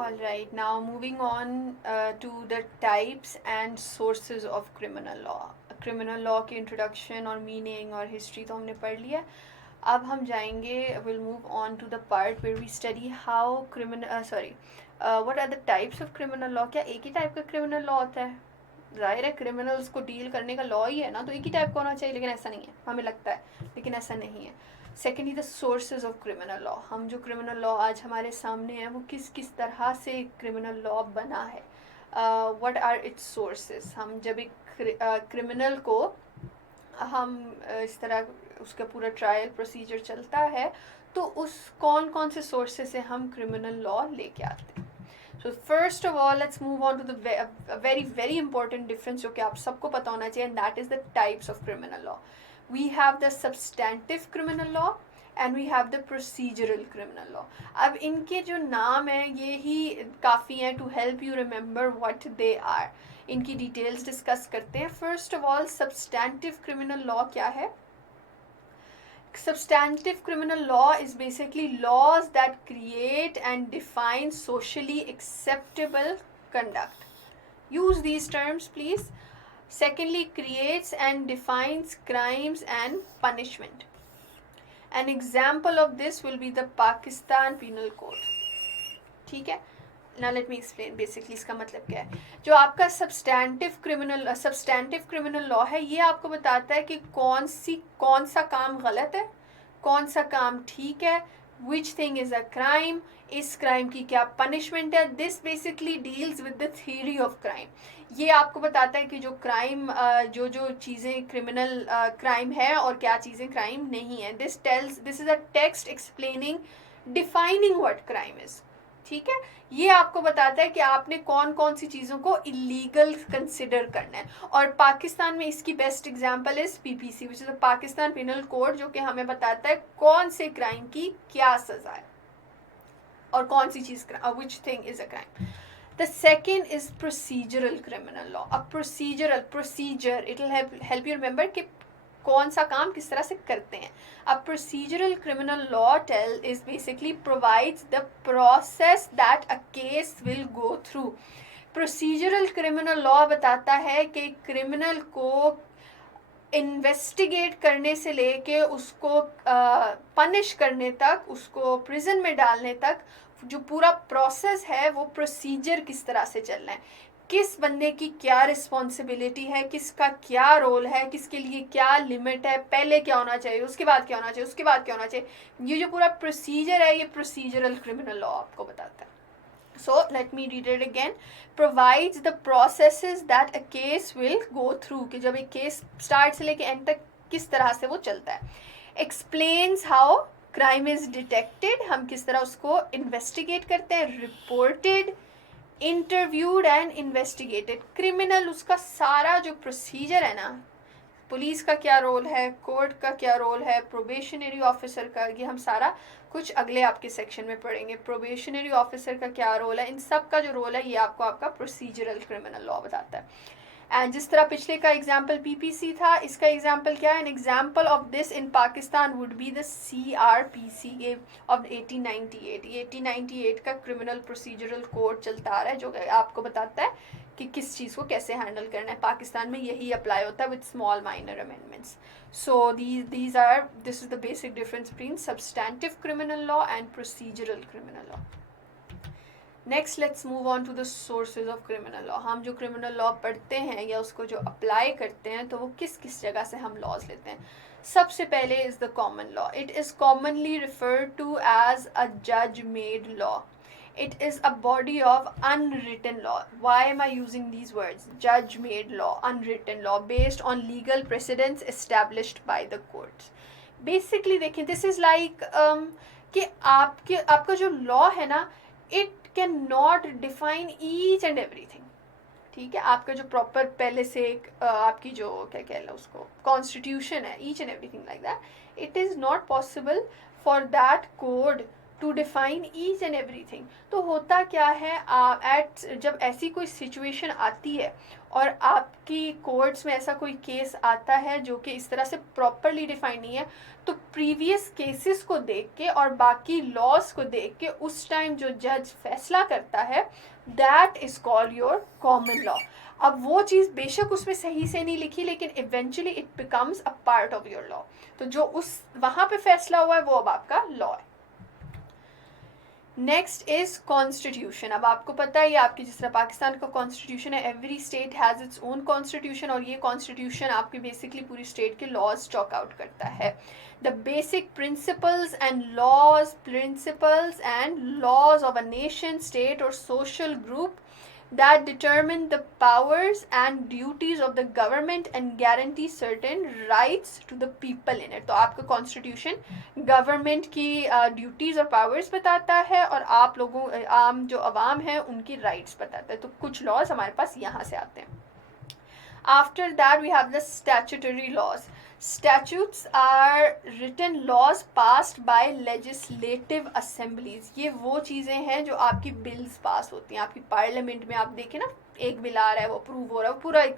All right, now moving on to the types and sources of criminal law. Criminal law की introduction और meaning और history तो हमने पढ़ लिया. अब हम जाएंगे, will move on to the part where we study how criminal what are the types of criminal law. क्या एक ही टाइप का क्रिमिनल लॉ होता है? ज़ाहिर है क्रिमिनल्स को डील करने का लॉ ही है ना, तो एक ही टाइप का होना चाहिए, लेकिन ऐसा नहीं है, हमें लगता है, लेकिन ऐसा नहीं है. Secondly the sources of criminal law. हम जो क्रिमिनल लॉ आज हमारे सामने है वो किस किस तरह से क्रिमिनल लॉ बना है. What are its sources. हम जब एक क्रिमिनल को हम इस तरह उसका पूरा ट्रायल प्रोसीजर चलता है तो उस कौन कौन से सोर्सेज से हम क्रिमिनल लॉ लेके आते हैं. So first of all, let's move on to the very important difference जो कि आप सबको पता होना चाहिए, and that is the types of criminal law. We have the substantive criminal law and we have the procedural criminal law. अब इनके जो नाम हैं ये ही काफ़ी हैं to help you remember what they are. इनकी डिटेल्स डिस्कस करते हैं. First of all substantive criminal law क्या है? Substantive criminal law is basically laws that create and define socially acceptable conduct. Use these terms, please. Secondly, creates and defines crimes and punishment. An example of this will be the Pakistan Penal Code. ठीक है. Now let me explain basically इसका मतलब क्या है. जो आपका substantive criminal law है, ये आपको बताता है कि कौन सा काम गलत है, कौन सा काम ठीक है, which thing is a crime, इस क्राइम की क्या पनिशमेंट है. This basically deals with the theory of crime. ये आपको बताता है कि जो क्राइम जो चीज़ें क्रिमिनल क्राइम है और क्या चीज़ें क्राइम नहीं है. This is a text explaining defining what crime is. ठीक है. ये आपको बताता है कि आपने कौन कौन सी चीज़ों को इलीगल कंसिडर करना है. और पाकिस्तान में इसकी best example is PPC which is the Pakistan penal code, जो कि हमें बताता है कौन से क्राइम की क्या सजा है और कौन सी चीज़ which thing is a crime. The second is procedural criminal law. A procedure, it will help you remember कि कौन सा काम किस तरह से करते हैं. A procedural criminal law is basically provides the process that a case will go through. Procedural criminal law बताता है कि क्रिमिनल को इन्वेस्टिगेट करने से लेके उसको पनिश करने तक, उसको प्रिजन में डालने तक जो पूरा प्रोसेस है वो प्रोसीजर किस तरह से चलना है, किस बंदे की क्या रिस्पॉन्सिबिलिटी है, किसका क्या रोल है, किसके लिए क्या लिमिट है, पहले क्या होना चाहिए, उसके बाद क्या होना चाहिए, उसके बाद क्या होना चाहिए. ये जो पूरा प्रोसीजर है ये प्रोसीजरल क्रिमिनल लॉ आपको बताता है. So let me read it again. Provides the processes that a case will go through. कि जब एक केस स्टार्ट से लेके एंड तक किस तरह से वो चलता है. Explains how crime is detected. हम किस तरह उसको इन्वेस्टिगेट करते हैं. Reported, interviewed and investigated. Criminal उसका सारा जो प्रोसीजर है ना, पुलिस का क्या रोल है, कोर्ट का क्या रोल है, प्रोबेशनरी ऑफिसर का, ये हम सारा कुछ अगले आपके सेक्शन में पढ़ेंगे. प्रोबेशनरी ऑफिसर का क्या रोल है, इन सब का जो रोल है ये आपको आपका प्रोसीजरल क्रिमिनल लॉ बताता है. एंड जिस तरह पिछले का एग्जाम्पल पीपीसी था, इसका एग्जाम्पल क्या है. An example of this in Pakistan would be the CRPC of 1898. ये 1898 का क्रिमिनल प्रोसीजरल कोड चलता आ रहा है जो आपको बताता है कि किस चीज़ को कैसे हैंडल करना है. पाकिस्तान में यही अप्लाई होता है with small minor amendments. So this is the basic difference between substantive criminal law and procedural criminal law. Next, let's move on to the sources of criminal law. हम जो criminal law पढ़ते हैं या उसको जो apply करते हैं तो वो किस किस जगह से हम laws लेते हैं. सबसे पहले is the common law. It is commonly referred to as a judge-made law. It is a body of unwritten law. Why am I using these words? Judge-made law, unwritten law, based on legal precedents established by the courts. Basically, देखें, this is like कि आपका जो law है ना, it cannot define each and everything. ठीक है. आपका जो प्रॉपर पहले से आपकी जो क्या कह लो उसको कॉन्स्टिट्यूशन है, each and everything like that, it is not possible for that code to define each and everything. तो होता क्या है, जब ऐसी कोई सिचुएशन आती है और आपकी कोर्ट्स में ऐसा कोई केस आता है जो कि इस तरह से प्रॉपरली डिफाइन नहीं है, तो प्रीवियस केसेस को देख के और बाकी लॉज को देख के उस टाइम जो जज फैसला करता है, that is called your common law. अब वो चीज़ बेशक उसमें सही से नहीं लिखी, लेकिन eventually it becomes a part of your law. तो जो उस वहाँ पे फैसला हुआ है वो अब आपका लॉ है। Next is constitution. अब आपको पता है, ये आपकी जिस तरह पाकिस्तान का कॉन्स्टिट्यूशन है, every state has its own constitution, और ये कॉन्स्टिट्यूशन आपकी बेसिकली पूरी स्टेट के लॉज चॉक आउट करता है। The basic principles and laws of a nation, state और social group that determine the powers and duties of the government and guarantee certain rights to the people in it। तो आपका constitution government की duties और powers बताता है, और आप लोगों आम जो अवाम है उनकी राइट्स बताता है। तो कुछ लॉज हमारे पास यहाँ से आते हैं। After that we have the statutory laws. Statutes are written laws passed by legislative assemblies। ये वो चीज़ें हैं जो आपकी बिल्स पास होती हैं आपकी पार्लियामेंट में। आप देखें ना, एक बिल आ रहा है, वो अप्रूव हो रहा है, वो पूरा एक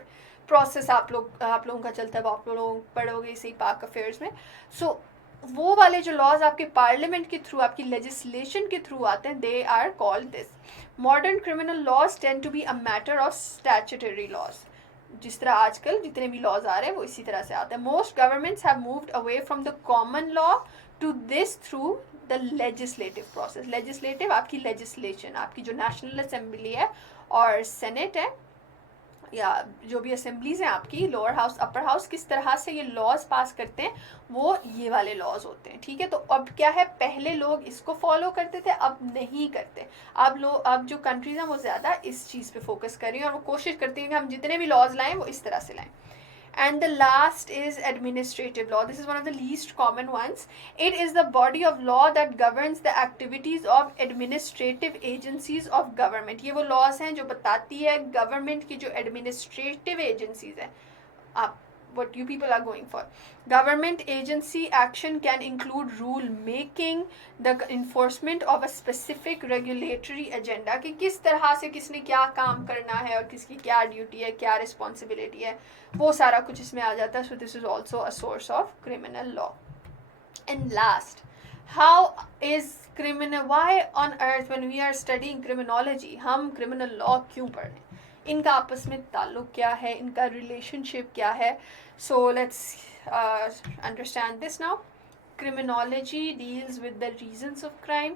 प्रोसेस आप लोगों का चलता है, वो आप लोग पढ़ोगे इसी पाक अफेयर्स में। सो वो वाले जो लॉज आपके पार्लियामेंट के थ्रू, आपकी लेजिस्लेशन के थ्रू आते हैं, they are called this. Modern criminal laws tend to be a matter of statutory laws. जिस तरह आजकल जितने भी लॉज आ रहे हैं वो इसी तरह से आते हैं। Most governments have moved away from the common law to this through the legislative process. Legislative आपकी लेजिस्लेशन, आपकी जो नेशनल असेंबली है और सेनेट है, या जो भी असेंबलीज हैं आपकी, लोअर हाउस अपर हाउस, किस तरह से ये लॉज पास करते हैं, वो ये वाले लॉज होते हैं। ठीक है, तो अब क्या है, पहले लोग इसको फॉलो करते थे, अब नहीं करते। अब जो कंट्रीज हैं वो ज़्यादा इस चीज़ पे फोकस कर रही हैं और वो कोशिश करती हैं कि हम जितने भी लॉज लाएं वो इस तरह से लाएं। And the last is administrative law. This is one of the least common ones. It is the body of law that governs the activities of administrative agencies of government. ये वो laws हैं जो बताती है government की जो administrative agencies हैं, आप what you people are going for. Government agency action can include rule making, the enforcement of a specific regulatory agenda, कि किस तरह से किसने क्या काम करना है और किसकी क्या ड्यूटी है, क्या रिस्पॉन्सिबिलिटी है, वो सारा कुछ इसमें आ जाता है। So this is also a source of criminal law. And last, how is criminal, why on earth when we are studying criminology हम criminal law क्यों पढ़ रहे हैं, इनका आपस में ताल्लुक क्या है, इनका रिलेशनशिप क्या है। So let's understand this now. Criminology deals with the reasons of crime,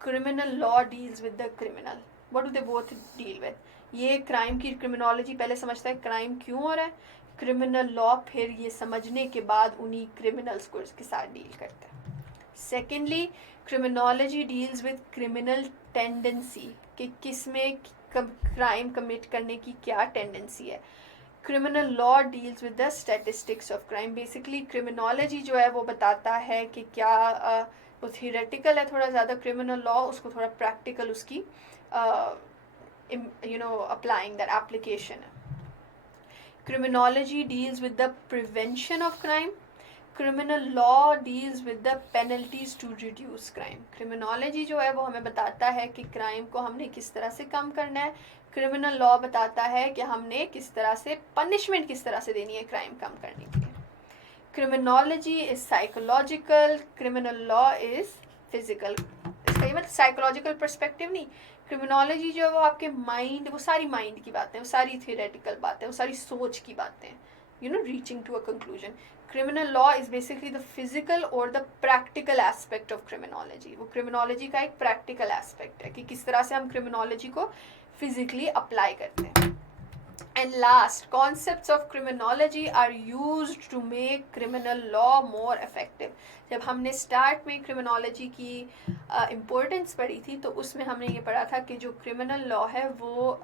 criminal law deals with the criminal. What do they both deal with? ये क्राइम की क्रिमिनोलॉजी पहले समझता है क्राइम क्यों हो रहा है, क्रिमिनल लॉ फिर ये समझने के बाद उन्हीं क्रिमिनल्स को इसके साथ डील करता है। Secondly, criminology deals with criminal tendency, कि किस में क्राइम कमिट करने की क्या टेंडेंसी है। Criminal law deals with the statistics of crime. Basically criminology जो है वो बताता है कि क्या वो थियोरेटिकल है थोड़ा ज़्यादा, क्रिमिनल लॉ उसको थोड़ा प्रैक्टिकल उसकी अप्लाइंग दैट एप्लीकेशन है। Criminology deals with the prevention of crime, criminal law deals with the penalties to reduce crime. Criminology जो है वो हमें बताता है कि क्राइम को हमने किस तरह से कम करना है, क्रिमिनल लॉ बताता है कि हमने किस तरह से पनिशमेंट किस तरह से देनी है क्राइम कम करने के लिए। Criminology is psychological, criminal law is physical. इसका ये मतलब साइकोलॉजिकल पर्सपेक्टिव नहीं, क्रिमिनोलॉजी जो है वो आपके माइंड, वो सारी माइंड की बातें, वो सारी थियोरेटिकल बातें, वो सारी सोच की बातें, reaching to a conclusion. Criminal law is basically the physical और the practical aspect of criminology. वो क्रिमिनोलॉजी का एक प्रैक्टिकल एस्पेक्ट है कि किस तरह से हम क्रिमिनोलॉजी को फिजिकली अप्लाई करते हैं। And last, concepts of criminology are used to make criminal law more effective. जब हमने स्टार्ट में क्रिमिनोलॉजी की इम्पोर्टेंस पढ़ी थी तो उसमें हमने ये पढ़ा था कि जो क्रिमिनल लॉ है वो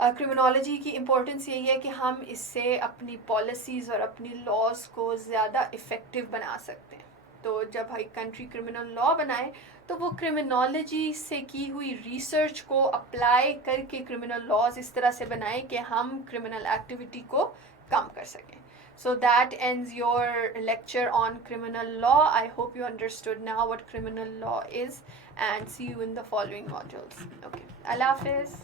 क्रिमिनोलॉजी की इम्पोर्टेंस यही है कि हम इससे अपनी पॉलिसीज़ और अपनी लॉज को ज़्यादा इफ़ेक्टिव बना सकते हैं। तो जब भाई कंट्री क्रिमिनल लॉ बनाए तो वो क्रिमिनोलॉजी से की हुई रिसर्च को अप्लाई करके क्रिमिनल लॉज इस तरह से बनाए कि हम क्रिमिनल एक्टिविटी को कम कर सकें. So that ends your lecture on criminal law. I hope you understood now what criminal law is, and see you in the following modules. Okay. Allah Hafiz.